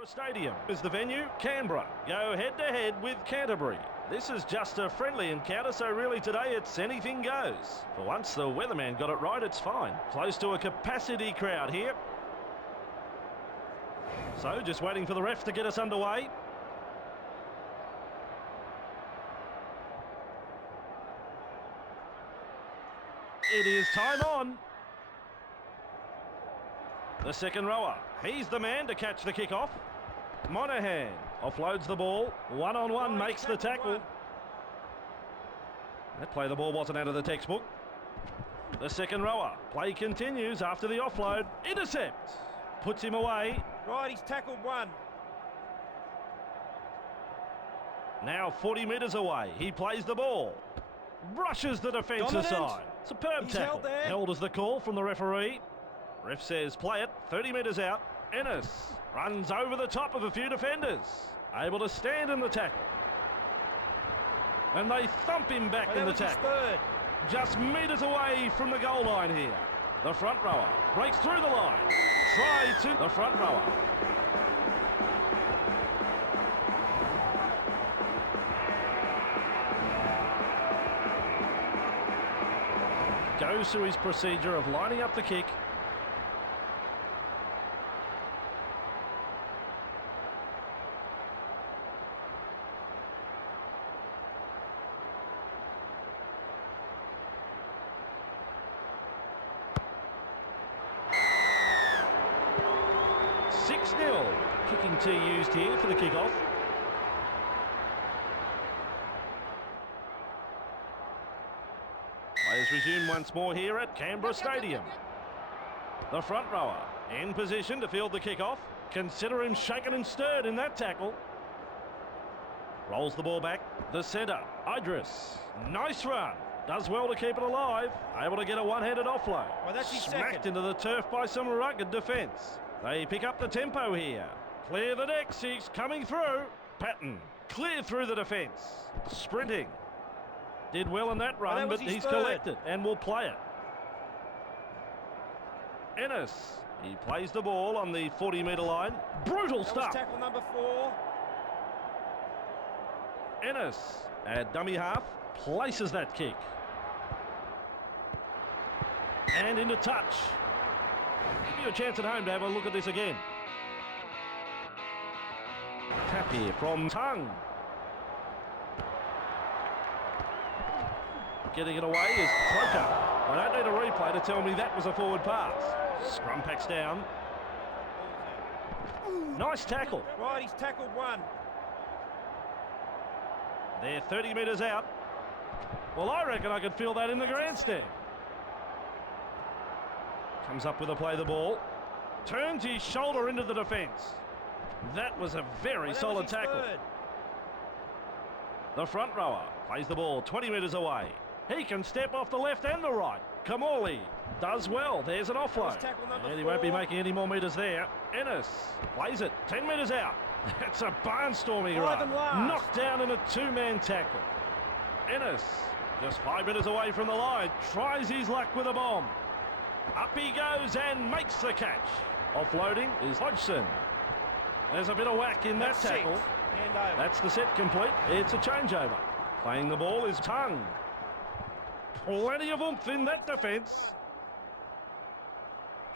Canberra Stadium is the venue. Canberra go head-to-head with Canterbury. This is just a friendly encounter, so really today it's anything goes. For once the weatherman got it right, it's fine. Close to a capacity crowd here. So just waiting for the ref to get us underway. It is time on. The second rower, he's the man to catch the kick off. Monahan offloads the ball, one-on-one makes the tackle. That play the ball wasn't out of the textbook. The second rower, play continues after the offload, intercept, puts him away. Right, he's tackled one. Now 40 metres away, he plays the ball. Brushes the defence aside. Superb tackle. Held as the call from the referee. Ref says play it, 30 metres out. Ennis runs over the top of a few defenders. Able to stand in the tackle. And they thump him back in the tackle. Just metres away from the goal line here. The front rower breaks through the line. Try to the front rower. Goes through his procedure of lining up the kick. Kicking tee used here for the kick-off. Players resume once more here at Canberra Stadium. The front rower in position to field the kick-off. Consider him shaken and stirred in that tackle. Rolls the ball back. The centre, Idris. Nice run. Does well to keep it alive. Able to get a one-handed offload. Well, that's his Smacked second. into the turf by some rugged defence. They pick up the tempo here. Clear the decks, he's coming through. Patton, clear through the defence. Sprinting. Did well in that run, but he's collected and will play it. Ennis, he plays the ball on the 40-metre line. Brutal stuff. Tackle number 4. Ennis, at dummy half, places that kick. And into touch. Give you a chance at home to have a look at this again. Tap here from Tongue. Getting it away is Croker. I don't need a replay to tell me that was a forward pass. Scrum packs down. Nice tackle. Right, he's tackled one. They're 30 metres out. Well, I reckon I could feel that in the grandstand. Comes up with a play the ball. Turns his shoulder into the defence. That was a very solid tackle. The front rower plays the ball 20 metres away. He can step off the left and the right. Kamali does well. There's an offload. And he won't be making any more metres there. Ennis plays it 10 metres out. It's a barnstorming run. Knocked down in a two-man tackle. Ennis just 5 metres away from the line. Tries his luck with a bomb. Up he goes and makes the catch. Offloading is Hodgson. There's a bit of whack in that tackle. That's the set complete. It's a changeover. Playing the ball is Tongue. Plenty of oomph in that defence.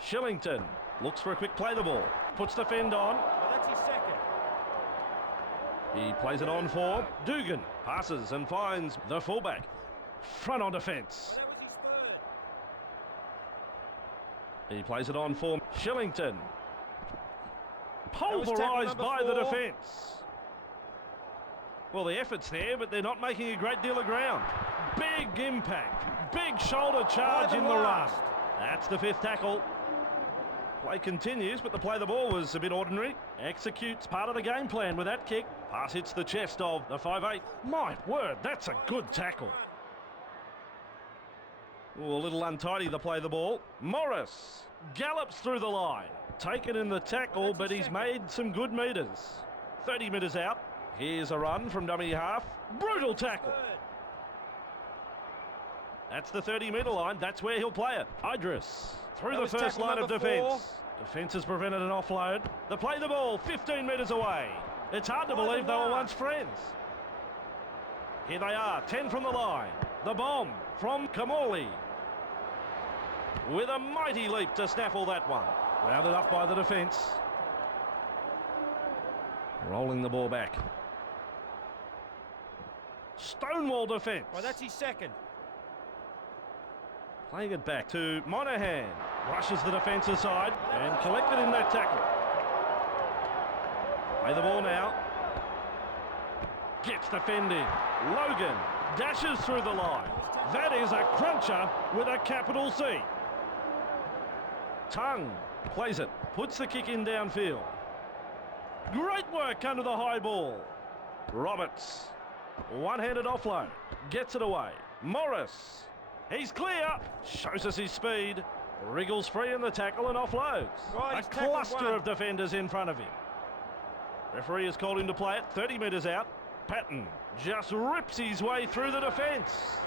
Shillington looks for a quick play the ball. Puts the fend on. That's his second. He plays it on for Dugan. Passes and finds the fullback. Front on defence. That was his third. He plays it on for Shillington. Pulverised by the defence. Well, the effort's there, but they're not making a great deal of ground. Big impact. Big shoulder charge in the run. That's the 5th tackle. Play continues, but the play the ball was a bit ordinary. Executes part of the game plan with that kick. Pass hits the chest of the 5'8". My word, that's a good tackle. Ooh, a little untidy the play the ball. Morris gallops through the line. Taken in the tackle, but he's made some good metres. 30 metres out. Here's a run from dummy half. Brutal tackle. That's the 30-metre line. That's where he'll play it. Idris through the first line of defence. Defence has prevented an offload. They play the ball 15 metres away. It's hard to believe they were once friends. Here they are, 10 from the line. The bomb from Kamali. With a mighty leap to snaffle that one. Rounded up by the defence. Rolling the ball back. Stonewall defence. Well, that's his second. Playing it back to Monahan. Rushes the defence aside and collected in that tackle. Play the ball now. Gets defended. Logan dashes through the line. That is a cruncher with a capital C. Tongue plays it. Puts the kick in downfield. Great work under the high ball. Roberts. One-handed offload. Gets it away. Morris. He's clear. Shows us his speed. Wriggles free in the tackle and offloads. Right, a cluster of defenders in front of him. Referee has called him to play it 30 metres out. Patton just rips his way through the defence.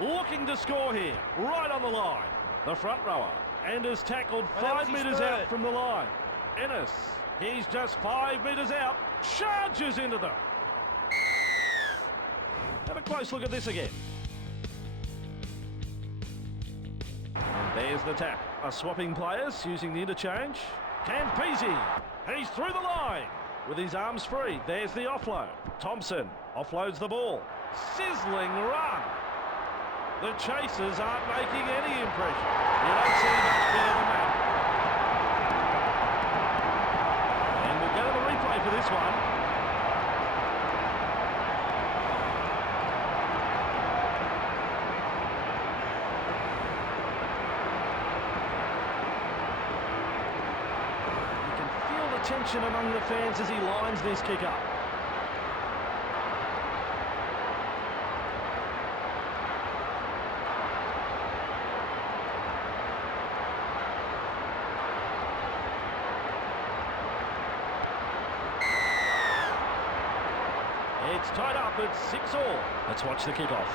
Looking to score here. Right on the line. The front rower. And is tackled 5 metres out from the line. Ennis. He's just 5 metres out. Charges into them. Have a close look at this again. And there's the tap. A swapping players using the interchange. Campese. He's through the line. With his arms free. There's the offload. Thompson offloads the ball. Sizzling run. The chasers aren't making any impression. You don't see much better than that. And we'll go to the replay for this one. You can feel the tension among the fans as he lines this kick up. It's tied up at 6-all. Let's watch the kickoff.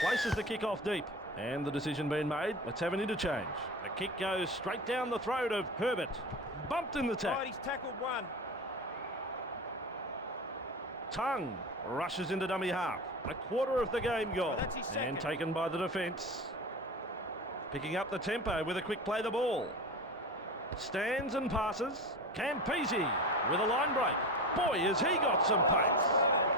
Places the kickoff deep. And the decision being made. Let's have an interchange. The kick goes straight down the throat of Herbert. Bumped in the tackle. Right, he's tackled one. Tongue rushes into dummy half. A quarter of the game gone. That's his second. And taken by the defence. Picking up the tempo with a quick play the ball. Stands and passes. Campese with a line break. Boy, has he got some pace.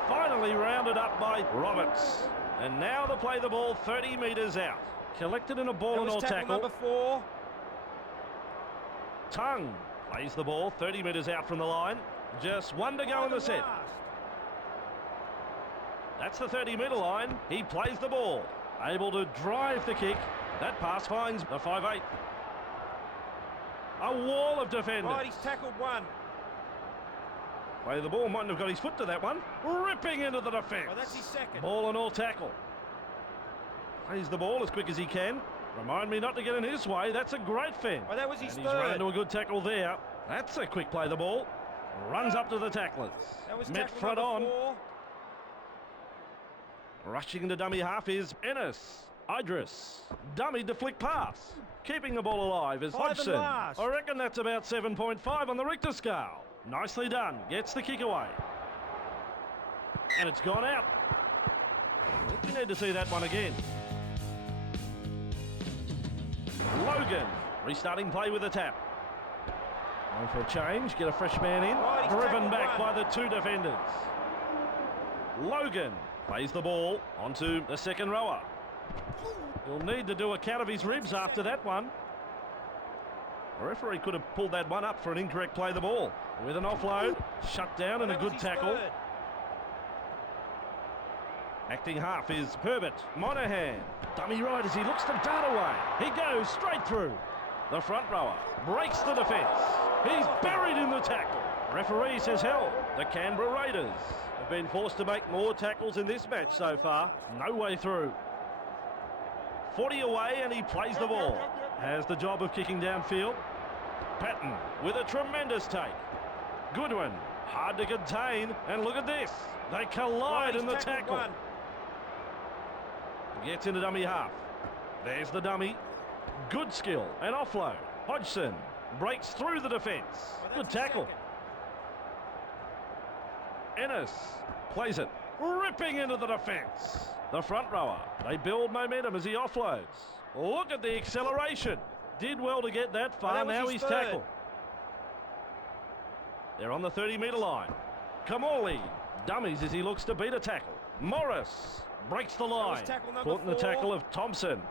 Finally rounded up by Roberts. And now they play the ball 30 metres out. Collected in a ball and all tackle. Number 4. Tongue plays the ball 30 metres out from the line. Just one to go in the set. That's the 30-metre line. He plays the ball. Able to drive the kick. That pass finds the 5'8". A wall of defenders. Right, he's tackled one. Play the ball, mightn't have got his foot to that one. Ripping into the defence. Well, that's his second. Ball and all tackle. Plays the ball as quick as he can. Remind me not to get in his way. That's a great fend. Well, that was his and third. He's run into a good tackle there. That's a quick play the ball. Runs up to the tacklers. That was Met tackle front on. 4. Rushing into dummy half is Ennis. Idris. Dummy to flick pass. Keeping the ball alive is 5 and Hodgson. last. I reckon that's about 7.5 on the Richter scale. Nicely done. Gets the kick away. And it's gone out. I think we need to see that one again. Logan. Restarting play with a tap. Going for a change. Get a fresh man in. Right, he's Driven tackled back one. by the two defenders. Logan plays the ball onto the second rower. He'll need to do a count of his ribs after that one. The referee could have pulled that one up for an incorrect play the ball. With an offload, shut down and a good tackle. Third. Acting half is Herbert. Monahan. Dummy right as he looks to dart away. He goes straight through. The front rower breaks the defence. He's buried in the tackle. Referee says hell. The Canberra Raiders have been forced to make more tackles in this match so far. No way through. 40 away and he plays the ball. Has the job of kicking downfield. Patton with a tremendous take. Goodwin hard to contain, and look at this. They collide in the tackle. Gets into dummy half. There's the dummy. Good skill and offload. Hodgson breaks through the defence. Good tackle. Ennis plays it. Ripping into the defence. The front rower. They build momentum as he offloads. Look at the acceleration. Did well to get that far. Now he's tackled. They're on the 30-metre line. Kamali dummies as he looks to beat a tackle. Morris breaks the line. Caught in the tackle of Thompson.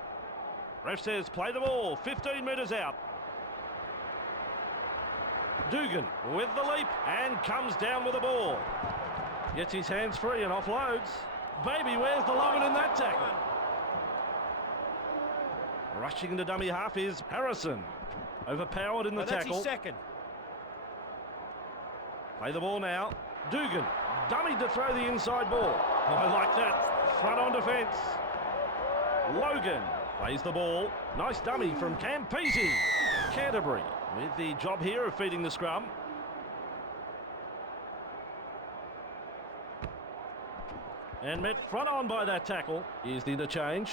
Ref says play the ball. 15 metres out. Dugan with the leap and comes down with the ball. Gets his hands free and offloads. Baby, where's the loving in that tackle? Rushing into dummy half is Harrison. Overpowered in the tackle. Play the ball now. Dugan, dummy to throw the inside ball. Oh, I like that. Front on defence. Logan plays the ball. Nice dummy from Campese. Canterbury with the job here of feeding the scrum. And met front on by that tackle. Here's the interchange.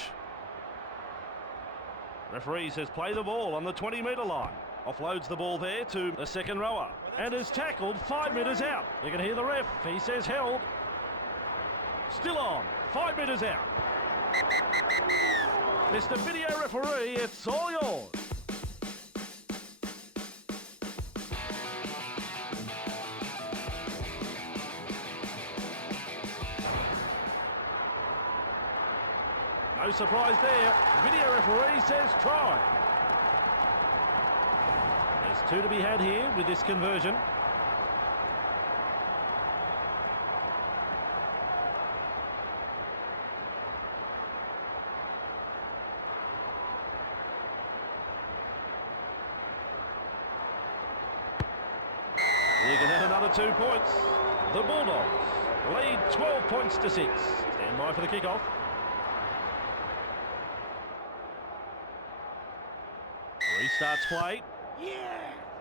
Referee says play the ball on the 20-metre line. Offloads the ball there to the second rower. And is tackled 5 metres out. You can hear the ref. He says held. Still on. 5 metres out. Mr. Video Referee, it's all yours. No surprise there. Video referee says try. There's two to be had here with this conversion. You can add another 2 points. The Bulldogs lead 12 points to 6. Stand by for the kickoff. Restarts play. Yeah,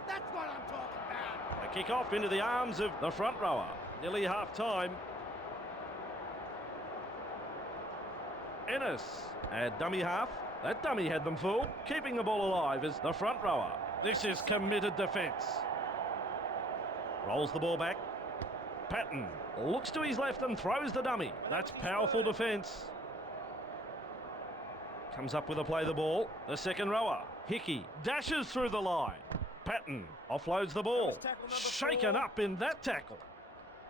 that's what I'm talking about. A kick off into the arms of the front rower. Nearly half time. Ennis at dummy half. That dummy had them fooled. Keeping the ball alive is the front rower. This is committed defence. Rolls the ball back. Patton looks to his left and throws the dummy. That's powerful defence. Comes up with a play the ball. The second rower. Hickey dashes through the line. Patton offloads the ball. Shaken up in that tackle.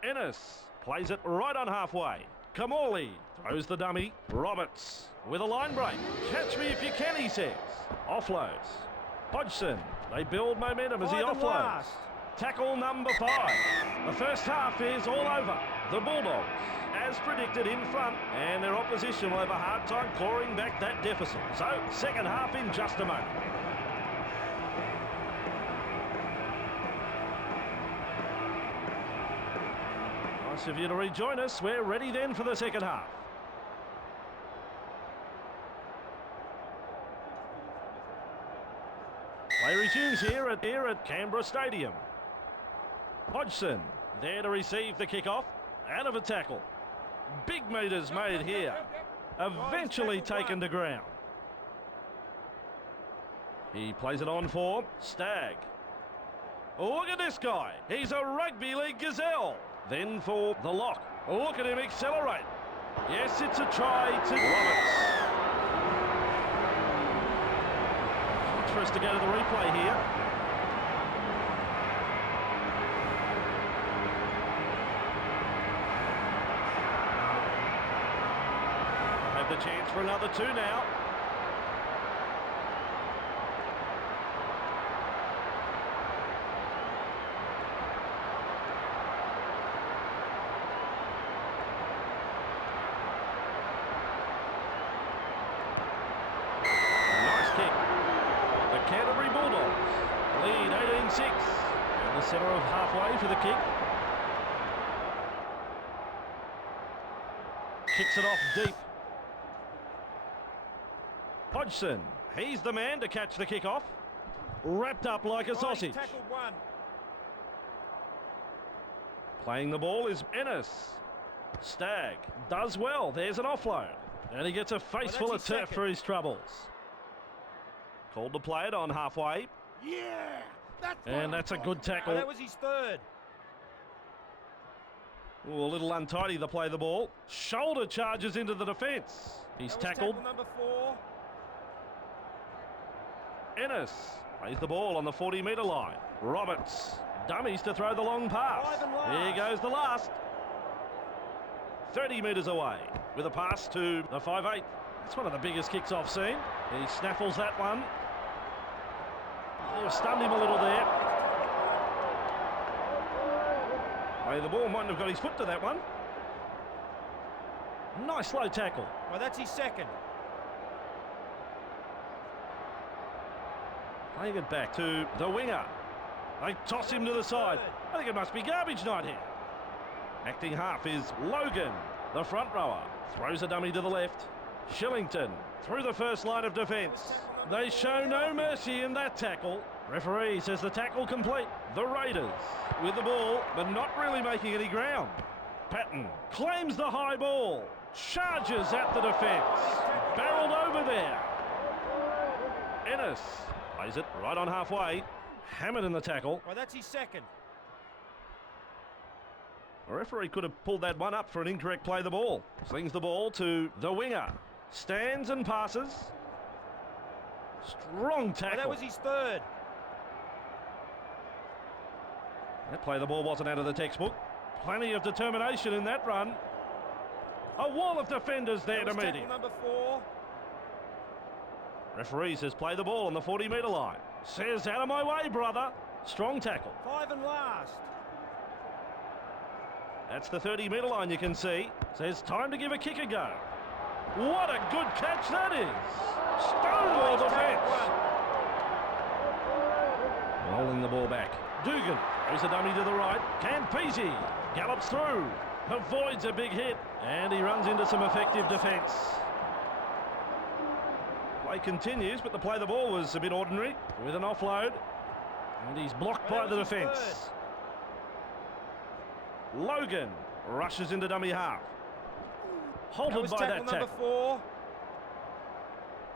Ennis plays it right on halfway. Kamali throws the dummy. Roberts with a line break. Catch me if you can, he says. Offloads. Hodgson. They build momentum as he offloads. Tackle number 5. The first half is all over. The Bulldogs, as predicted, in front, and their opposition will have a hard time clawing back that deficit. So, second half in just a moment. Nice of you to rejoin us. We're ready then for the second half. Play resumes here at Canberra Stadium. Hodgson there to receive the kick-off. Out of a tackle. Big metres made here. Eventually taken to ground. He plays it on for Stagg. Look at this guy. He's a Rugby League gazelle. Then for the lock. Look at him accelerate. Yes, it's a try to Roberts. Watch for us to go to the replay here. Have the chance for another 2 now. Canterbury Bulldogs lead 18-6. In the centre of halfway for the kick. Kicks it off deep. Hodgson, he's the man to catch the kick off. Wrapped up like a sausage. Tackle 1. Playing the ball is Ennis. Stagg does well. There's an offload. And he gets a face full of turf for his troubles. Called to play it on halfway. Yeah, and that's a good tackle. That was his third. Ooh, a little untidy to play the ball. Shoulder charges into the defence. He's tackled. Tackle number 4. Ennis plays the ball on the 40-metre line. Roberts dummies to throw the long pass. Here goes the last. 30 metres away with a pass to the 5'8". That's one of the biggest kicks I've seen. He snaffles that one. Oh, stunned him a little there. Play the ball, mightn't have got his foot to that one. Nice low tackle. Well, that's his second. Playing it back to the winger. They toss him to the side. I think it must be garbage night here. Acting half is Logan, the front rower. Throws a dummy to the left. Shillington through the first line of defence. They show no mercy in that tackle. Referee says the tackle complete. The Raiders with the ball, but not really making any ground. Patton claims the high ball. Charges at the defence. Barreled over there. Ennis plays it right on halfway. Hammered in the tackle. Well, that's his second. The referee could have pulled that one up for an incorrect play the ball. Slings the ball to the winger. Stands and passes. Strong tackle. Well, that was his third. That play the ball wasn't out of the textbook. Plenty of determination in that run. A wall of defenders there to meet him. Number 4. Referee says play the ball on the 40-metre line. Says out of my way, brother. Strong tackle. 5 and last. That's the 30-metre line you can see. Says time to give a kick a go. What a good catch that is. Stonewall defence. Rolling the ball back. Dugan throws a dummy to the right. Campese gallops through. Avoids a big hit. And he runs into some effective defence. Play continues, but the play the ball was a bit ordinary with an offload. And he's blocked by the defence. Logan rushes into dummy half. Halted by that tackle. Number 4.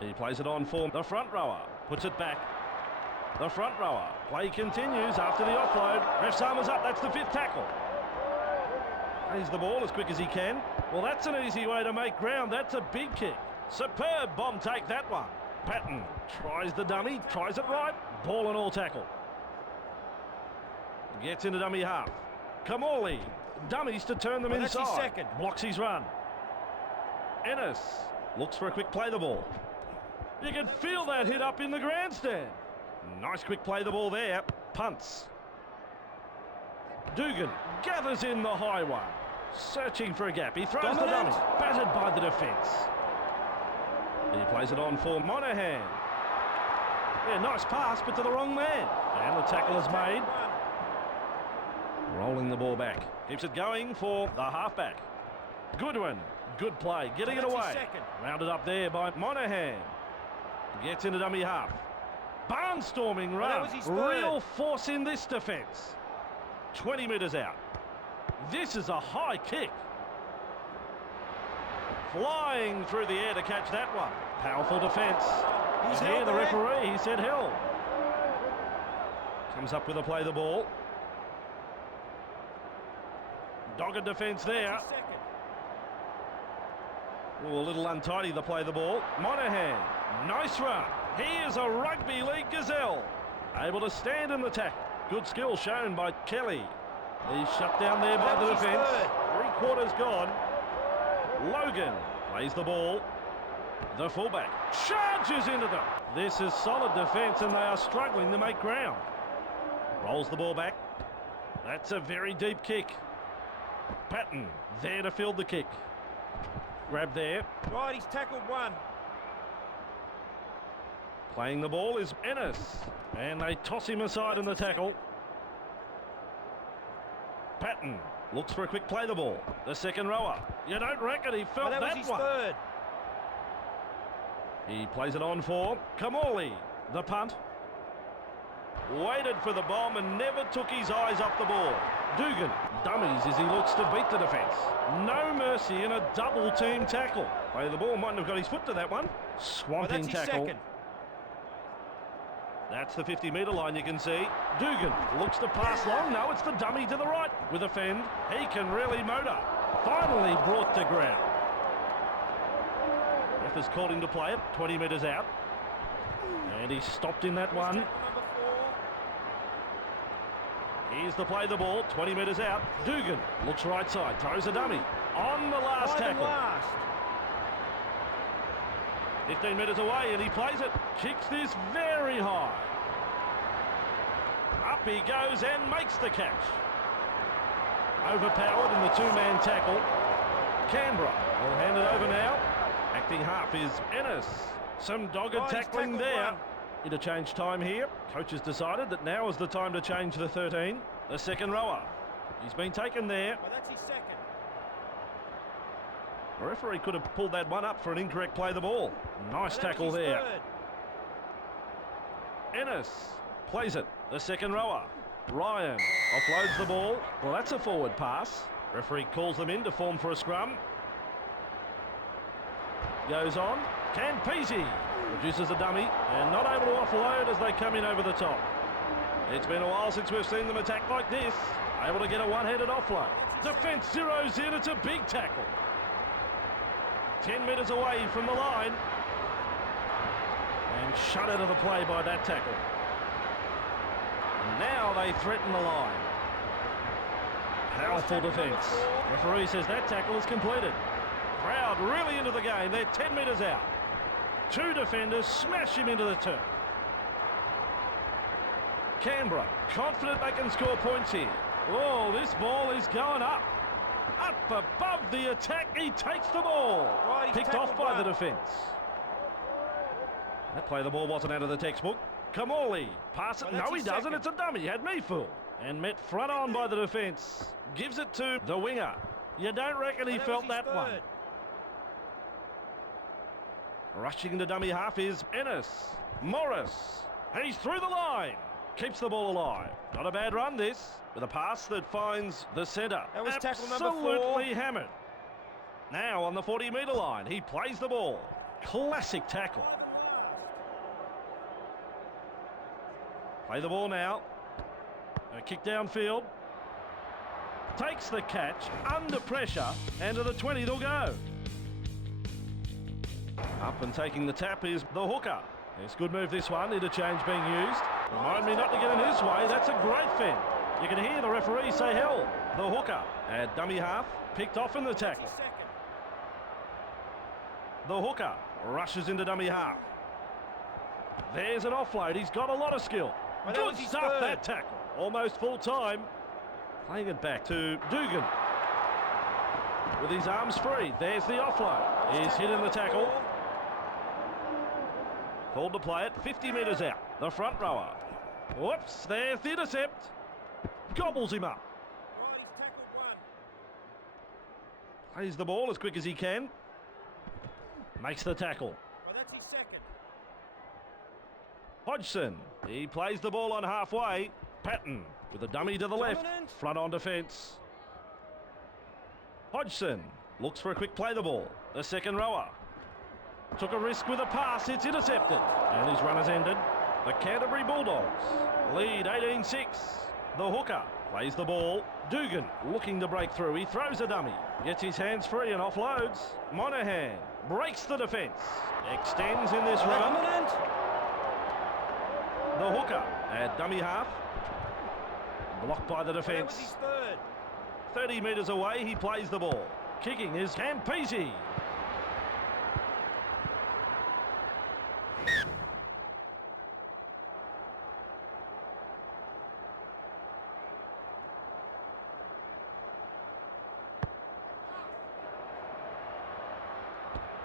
He plays it on for the front rower. Puts it back. The front rower. Play continues after the offload. Ref's arm is up. That's the 5th tackle. Plays the ball as quick as he can. Well, that's an easy way to make ground. That's a big kick. Superb bomb take, that one. Patton tries the dummy. Tries it right. Ball and all tackle. Gets into dummy half. Kamali dummies to turn them inside. That's his second. Blocks his run. Ennis looks for a quick play the ball. You can feel that hit up in the grandstand. Nice quick play the ball there. Punts. Dugan gathers in the high one. Searching for a gap. He throws the dummy. Battered by the defence. He plays it on for Monahan. Yeah, nice pass, but to the wrong man. And the tackle is made. Rolling the ball back. Keeps it going for the halfback. Goodwin. Good play. Getting it away. Rounded up there by Monahan. Gets into dummy half. Barnstorming run. Real force in this defence. 20 metres out. This is a high kick. Flying through the air to catch that one. Powerful defence. And here the referee, he said held. Comes up with a play the ball. Dogged defence there. Ooh, a little untidy to play the ball. Monahan, nice run. He is a Rugby League gazelle. Able to stand in the tackle. Good skill shown by Kelly. He's shut down there by the defence. 3/4 gone. Logan plays the ball. The fullback charges into them. This is solid defence and they are struggling to make ground. Rolls the ball back. That's a very deep kick. Patton there to field the kick. Grab there. Right, he's tackled one. Playing the ball is Ennis. And they toss him aside in the tackle. Patton looks for a quick play the ball. The second rower. You don't reckon he felt that was his one. Third. He plays it on for Kamali. The punt. Waited for the bomb and never took his eyes off the ball. Dugan dummies as he looks to beat the defence. No mercy in a double team tackle. Play the ball, mightn't have got his foot to that one. Swamping tackle. Second. That's the 50-metre line, you can see. Dugan looks to pass long. No, it's the dummy to the right with a fend. He can really motor. Finally brought to ground. Ref has called him to play it, 20 metres out. And he's stopped in that one. Here's the play the ball, 20 metres out. Dugan looks right side, throws a dummy. On the last tackle. 15 metres away and he plays it. Kicks this very high. Up he goes and makes the catch. Overpowered in the two-man tackle. Canberra will hand it over now. Acting half is Ennis. Some dogged tackling there. Interchange time here. Coach has decided that now is the time to change the 13. The second rower. He's been taken there. Well, that's his second. The referee could have pulled that one up for an incorrect play the ball. Nice tackle there. Ennis plays it. The second rower. Ryan offloads the ball. Well, that's a forward pass. Referee calls them in to form for a scrum. Goes on. Campese reduces the dummy and not able to offload as they come in over the top. It's been a while since we've seen them attack like this. Able to get a one-handed offload. Defence zeroes in. It's a big tackle. 10 metres away from the line. And shut out of the play by that tackle. Now they threaten the line. Powerful defence. Referee says that tackle is completed. Crowd really into the game. They're 10 metres out. Two defenders smash him into the turf. Canberra confident they can score points here. Oh, this ball is going up. Up above the attack, he takes the ball. Picked off by the defence. That play the ball wasn't out of the textbook. Kamali, pass it. No, he doesn't. It's a dummy. Had me fooled. And met front on by the defence. Gives it to the winger. You don't reckon he felt that one. Rushing into dummy half is Ennis. Morris. He's through the line. Keeps the ball alive. Not a bad run, this. With a pass that finds the centre. That was tackle number 4. Absolutely hammered. Now on the 40-metre line, he plays the ball. Classic tackle. Play the ball now. A kick downfield. Takes the catch under pressure, and to the 20 they'll go. Up and taking the tap is the hooker. It's a good move this one, interchange being used. Remind me not to get in his way, that's a great fend. You can hear the referee say hell. The hooker at dummy half, picked off in the tackle. The hooker rushes into dummy half. There's an offload, he's got a lot of skill. Well, good stuff, that tackle. Almost full time. Playing it back to Dugan. With his arms free, there's the offload. He's hit in the tackle. Called to play it, 50 metres out. The front rower. Whoops, there's the intercept. Gobbles him up. Plays the ball as quick as he can. Makes the tackle. Well, that's his second. Hodgson, he plays the ball on halfway. Patton with a dummy to the left. Front on defence. Hodgson looks for a quick play the ball. The second rower. Took a risk with a pass, it's intercepted. And his run has ended. The Canterbury Bulldogs lead 18-6. The hooker plays the ball. Dugan looking to break through. He throws a dummy. Gets his hands free and offloads. Monahan breaks the defence. Extends in this run. The hooker at dummy half. Blocked by the defence. 30 metres away, he plays the ball. Kicking is Campese.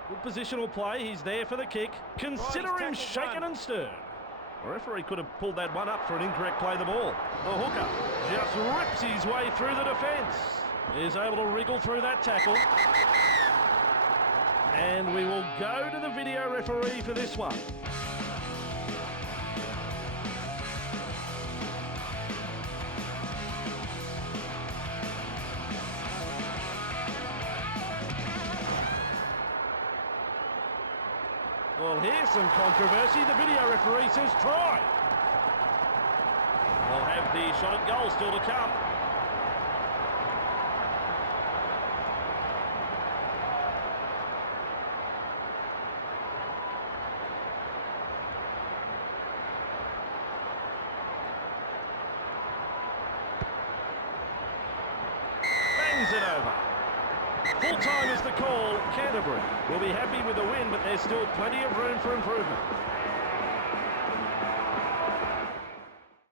Good positional play, he's there for the kick. Consider him shaken and stirred. The referee could have pulled that one up for an incorrect play the ball. The hooker just rips his way through the defence. Is able to wriggle through that tackle. And we will go to the video referee for this one. some controversy. The video referee says try. We'll have the shot at goal still to come. Bangs it over. Full time is the call. Canterbury will be happy with the win, but there's still plenty of room for improvement.